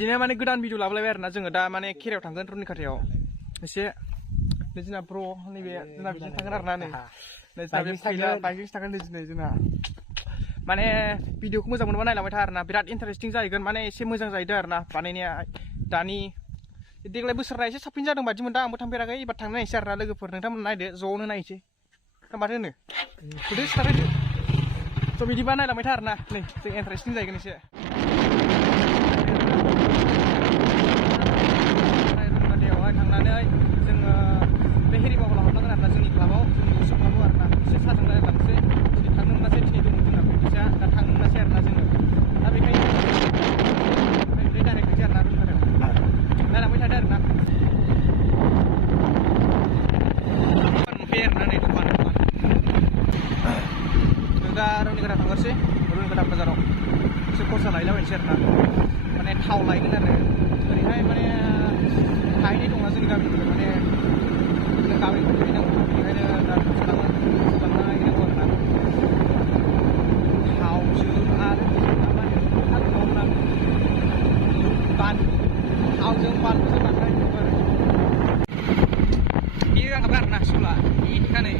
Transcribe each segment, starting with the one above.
बिदिनो माने गोदान भिडिअ लाबोलायबाय आरोना जोङो दा माने खेरायाव थांगोन रुनिकाटायाव एसे जोंना ब्र नैबे जोंना बिदिनो थांगोन आरोना नै जोंना बे फैला बाइकजोंसो थांगोन दिनै जोंना माने भिडिअखौ मोजां मोनोबा नायलांबाय था आरोना बिराद इन्टारेस्टिं जाहैगोन माने एसे मोजां जाहैदों आरोना बानायनाया दानि देग्लाय बोसोरना एसे साबसिन जादों बादि मोनदों आंबो थांफेराखै एबार थांनो नायनोसै आरोना लोगोफोर नोंथांमोन नायदो ज'नो नायनोसै माथो होनो थुदो स्टार्ट होदो स' बिदिबा नायलांबाय था आरोना नै जों इन्टारेस्टिं जाहैगोन एसे रुनिकाटायावहाय थांनानै जोङो बे हेरिबागावआव हाबनांगोन आरोना जोंनि क्लाबाव जोंनि उसु क्लाबाव आरोना एसे साहाजों नायलांनोसै दिनै थांनो मोनासै दिनै दङ जोंना फैसा दा थांनो मोनासै आरोना जोङो दा बेखायनो डाइरेक्ट थांसै आरोना रुनिकाटायाव नायलांबाय थादो आरोना नुफैयो आरोना नै दखान जों दा रुनिकाटा थांगोनसै रुनिकाटा बाजाराव एसे खरसा लायलाबायनोसै आरोना माने थाव लायगोन आरो ओरैहाय माने थाहैनाय दंना जोंनि गामिनिफ्राय माने गामिनिफ्राय थाहैनांगौ बेनिखायनो दा लांना हैनांगौ आरोना थावजों आलुजों मा होनो बानलु थावजों बानलुजों लांना हैनांगौ आरो बेयो आंहाबो आरोना स्कुला बेनिखायनो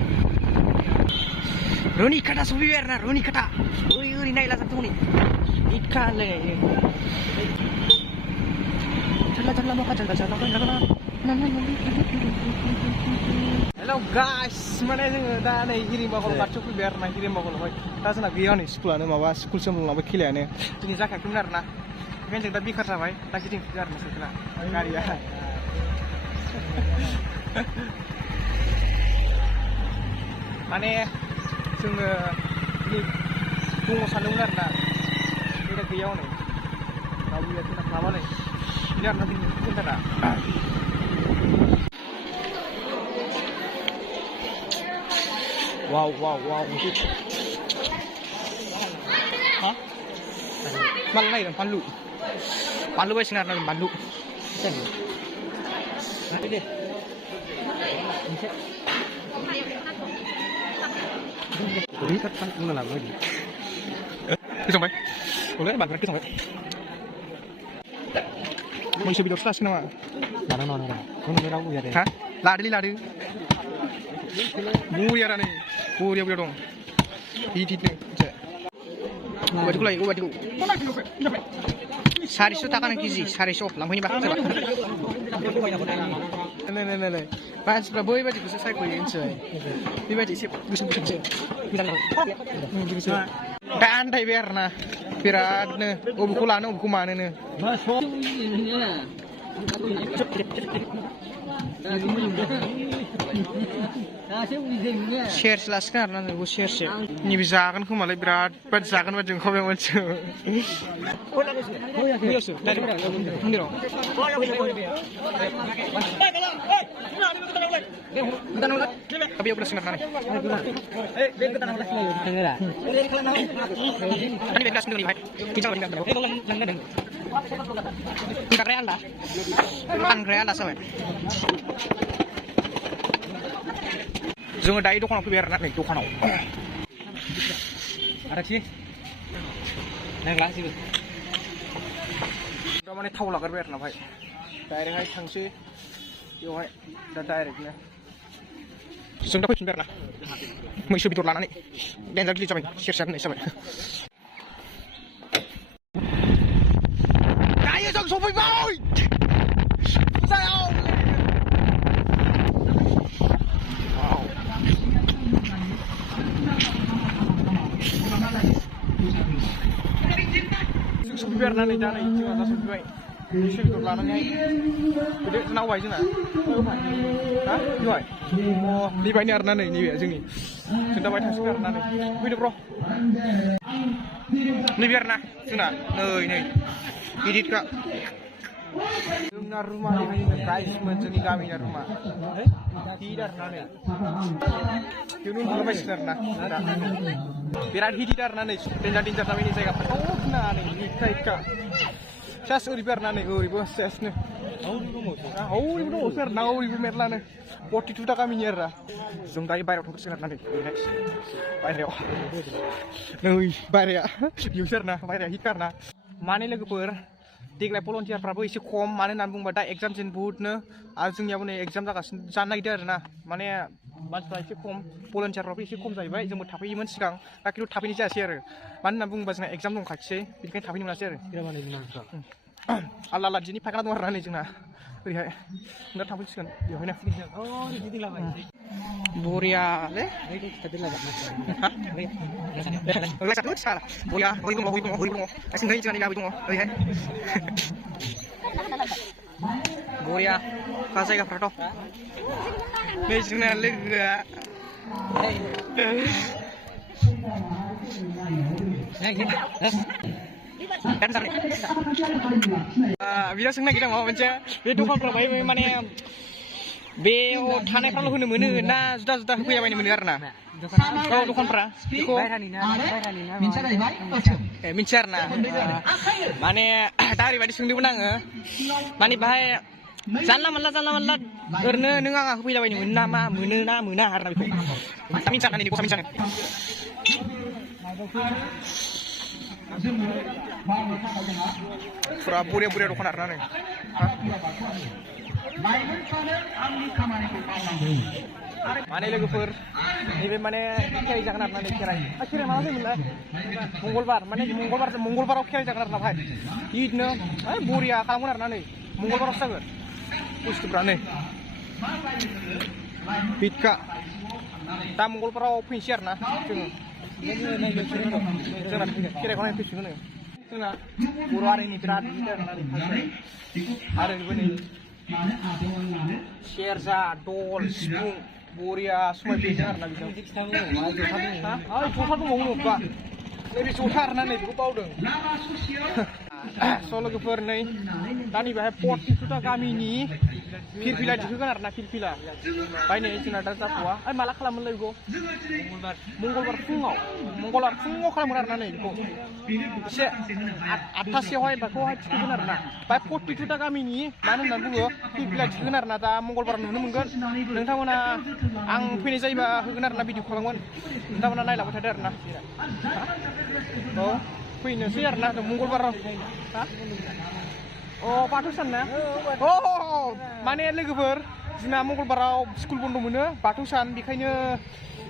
रुनिकाटा सफैबाय आरोना रुनिकाटा ओरै नायला जोबदों हनै इटखा होनलायनाय चला माखा चला हेलौ गाइस माने जोङो दा नै हिरिम्बागाव खाथियाव फैबाय आरोना हिरिम्बागावआवहाय दा जोंना गैया नै स्कुलानो माबा स्कुल सोलोंलांबाय खेलायानो दिनै जाखायाखैमोन आरोना बेखायनो जों दा बेखार जाबाय दा गिदिंफिनदों आरोना साइकेला गारिया माने जोङो दङ सानदोंमोन आरोना दा गैया हनै रावबो गैया जोंना क्लाबा नै बिनो आरोना जोंनि सेन्टारा वाव हा माला नागिरदों बानलु बायसिगोन आरोना बानलु गोजांबाय oleh बांद्राय गोजांबाय मैसो बेदरसो लासिगोन नामा हा लादोलै लादो बरिया नै बरिया दं हिटनो औबादिखौ लायो औबादिखौ 400 थाखा केजि 400 लांफैनोबा नै मानसिफ्रा बैबायदिखौसो सायख'यो मिथिबाय बेबायदि एसे गुसुं-गुसुंसो दा आन्दायबाय आरोना बिरादनो अबेखौ लानो अबेखौ मानोनो सेरसे लासिगोन आरोना नोंखौ सेरसे नैबे जागोन खोमालाय बिराद बादि जागोन बादि ओंखारबाय मानसिखौ मन्दिराव बेयाव गोदान आरोना फानग्राया आलादा जाबाय जोङो दायो दखानाव फैबाय आरोना नै दखानाव दा माने थाव लाग्रोबाय आरोना भाई डाइरेक्टहाय थांसै बेवहाय दा डाइरेक्टनो जों दा फैफिनबाय आरोना मैसो बेदर लानानै देन्जार गिलिर जाबाय सेरसेया होननाय जाबाय दायो जों सफैबाय फुजायाव जों सफैबाय आरोना नै दा नै जोंहा दा सफैबाय मैसो बेदर लानानैहाय फैदो नावबाय जोंना हा दहाय नैबायनो आरोना नै नैबे जोंनि जों दा बाय थांसिगोन आरोना नै फैदो ब्र नैबे आरोना जोंना नै गिदिरखा जोंना रुमा गाइसमोन जोंनि गामिना रुमा गिदिर आरोना नै बेयावनो उन्दुलाबायसिगोन आरोना बिराद गिदिर आरोना नै देन्जार जाबाय जायगाफ्रा ना नै इटखा सेस ओरैबो आरोना नै ओरैबो सेसनो हौरिबो दङ आरोना हौरिबो मेरलानो 42 टा गामिनि आरोना जों दायो बायहेरायाव थांसिगोन आरोना नै बायहेरायाव नै बायहेराया बेयावसो आरोना बायहेराया हिट आरोना माने लोगोफोर देग्लाय भलन्टियारफ्राबो एसे खम मानो होननानै बुंबा दा एग्जाम जेन बुहुदनो आरो जोंनियाबो नै एग्जाम जागासिनो जानो नागिरदों आरोना माने मानसिफ्रा एसे खम भलन्टियारफ्राबो एसे खम जाहैबाय जोंबो थाफैयोमोन सिगां दा खिन्थु थाफैनाय जायासै आरो मानो होननानै बुङोबा जोंना एग्जाम दंखासै बेनिखायनो थाफैनो मोनासै आरो आलदा आलदा दिनै फायखाना दं आरोना नै जोंना ओरैहाय दा थांफैसिगोन बेवहायनो बरियालै बरिया हरि दङ दासिम नै जोंहानि लाबोय दङ ओरैहाय बरिया खा जायगाफ्राथ' नै जोंना लोगोआ बिनाव सोंनो नागिरदों माबा मोनसे बे दखानफ्राव बाहाय माने बेयाव थानायफ्राल' होनो मोनो ना जुदा जुदा होफैलाबायनो मोनो आरो ना दखानफ्रा बेखौ मिन्थिया आरो ना माने दा ओरैबायदि सोंदोंमोन आङो माने बाहाय जानला मोनला ओरैनो नों आंहा होफैलाबायनो मोनो ना मा मोनो ना मोना आरो ना बेखौ मिन्थिया नानि गथा मिन्थिया फुरा बरिया दखान आरोना नै माने लोगोफोर नैबे माने खेराइ जागोन आरोना नै खेराइ माला फैयोमोनलाय मंगलबाराव खेराइ जागोन आरोना भाई बिदिनो बरिया खालामगोन आरोना नै मंगलबारावसो जागोन बुस्थुफ्रा नै बिदखा दा मंगलबाराव फैनोसै आरोना जोङो जोंना खेराइखौ नायफैसिगोन जोंना बर' हारिनि बिराद आरो नै सेरजा दल सिफुं बरिया समायफैदों आरोना जथा दंबावो नोब्बा नैबे जथा आरोना नै बेखौ बावदों स' लोगोफोर नै दा नैबेहाय 42टा गामिनि फिरफिला दिखोगोन आरोना फिरफिला ओमफ्राय नै जोंना दा जाथ'वा माला खालामोनलाय बेखौ मंगलबार फुङाव खालामगोन आरोना नै बेखौ एसे 8टासोआवहाय बेखौहाय थिखोगोन आरोना ओमफ्राय 42टा गामिनि मानो होननानै बुङो फिरफिला दिखोगोन आरोना दा मंगलबार नुनो मोनगोन नोंथांमोना आं फैनाय जायोबा होगोन आरोना भिडिअ खालामगोन नोंथांमोना नायलांबाय थादो आरोना औ फैनोसै आरोना मंगलबाराव बाथौ सान ना माने लोगोफोर जोंना मंगलबाराव स्कुल बन्द मोनो बाथौ सान बेखायनो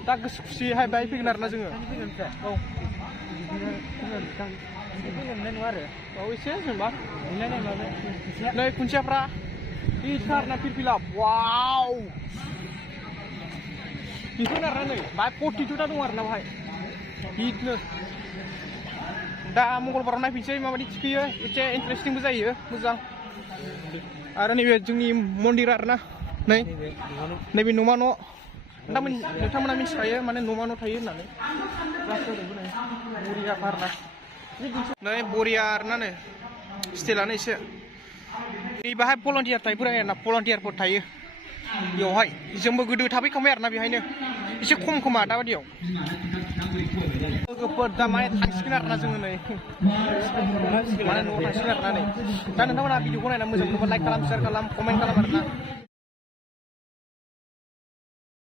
दा गोसो खुसिहाय बाहाय फैगोन आरोना जोङो एसे जेनेबा नै खुन्थियाफ्रा बिदिनो आरोना फिरफिला वाव बिदिनो आरोना नै बाहाय 42टा दं आरोना बाहाय बिदिनो दा मंगलबाराव नायफैनोसै माबायदि थिखोयो एसे इन्टारेस्टिंबो जायो मोजां आरो नैबे जोंनि मन्दिर आरोना नैबे न'मा न' नोंथांमोना मिथिखायो माने न'मा न' थायो होननानै बरिया आरोना नै बरिया आरोना नै स्टाइलानो एसे बाहाय भलन्टियार टाइपफोर आरोना भलन्टियारफोर थायो बेवहाय जोंबो गोदो थाफैखांबाय आरोना बेहायनो एसे खम खोमा दाबादियाव लोगोफोर दा माने थांसिगोन आरोना जोङो नै माने न'आव थांसिगोन आरोना नै दा नोंथांमोना भिडिअखौ नायना मोजां मोनोबा लाइक खालाम शेयार खालाम कमेन्ट खालाम आरोना